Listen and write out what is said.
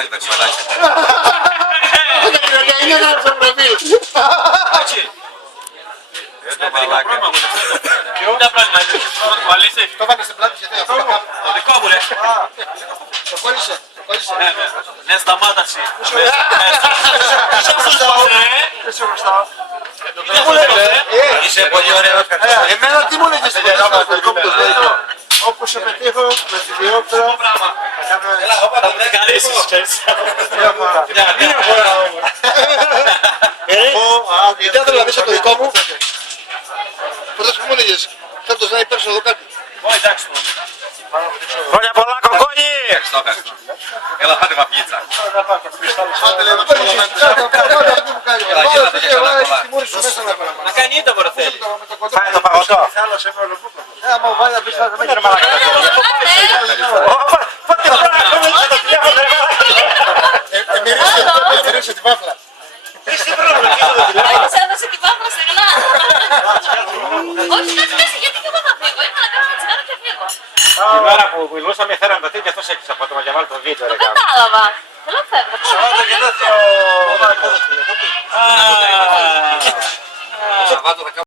αυτά και τα κουβαλάκια. Είναι ένα ζωγραφείο. Το μαλάκα. Ποιο πράγμα είναι, το κουβαλήσεις. Το βάλε στην πλάτη γιατί αυτό. Το δικό μου ρε. Το κόλλησε. Ναι, σταμάτα εσύ. Εσύ μπροστά. Είσαι πολύ ωραίος. Εμένα τι μου λέγες στο δικό μου το δέντρο. Όπως σε πετύχω με τη διόπτρα θα κάνω Θα μου καρίσεις, ξέρεις. μία φορά όμως. Γιατί δεν θέλω να δεις το δικό μου. Πρώτα σου μου λέγες θέλεις να υπέρξω εδώ κάτι. Ω, εντάξει. Χρόνια πολλά κοκκόνι! Ευχαριστώ, ευχαριστώ. Έλα πάτε παπίτσα. Άντε λέει, το παίρνεις κάτι μου κάνει. Βάλε τη μούρη σου μέσα να πάρω. Να κάνει ήττα μπορεί θέλει. Φάει το παγωτό. Άμα βάλει να πεις θα με Είναι μαλάκα. Πάτε να πάρω το τηλέφωνο. Εμμυρίσε τη βάφλα. Έχεις έδωσε τη βάφλα στεγνά. Όχι, κάτσε, γιατί και εγώ θα φύγω. Ήρθα να κάνω ένα τσιγάρο και φύγω. Την ώρα που μιλούσαμε φέραμε το τέτοιο, αυτός έκλεισε από το να διαβάλει το βίντεο. Το κατάλαβα. Θέλω να φεύγω. Σαββάτο γενέθλιο. Σαββάτο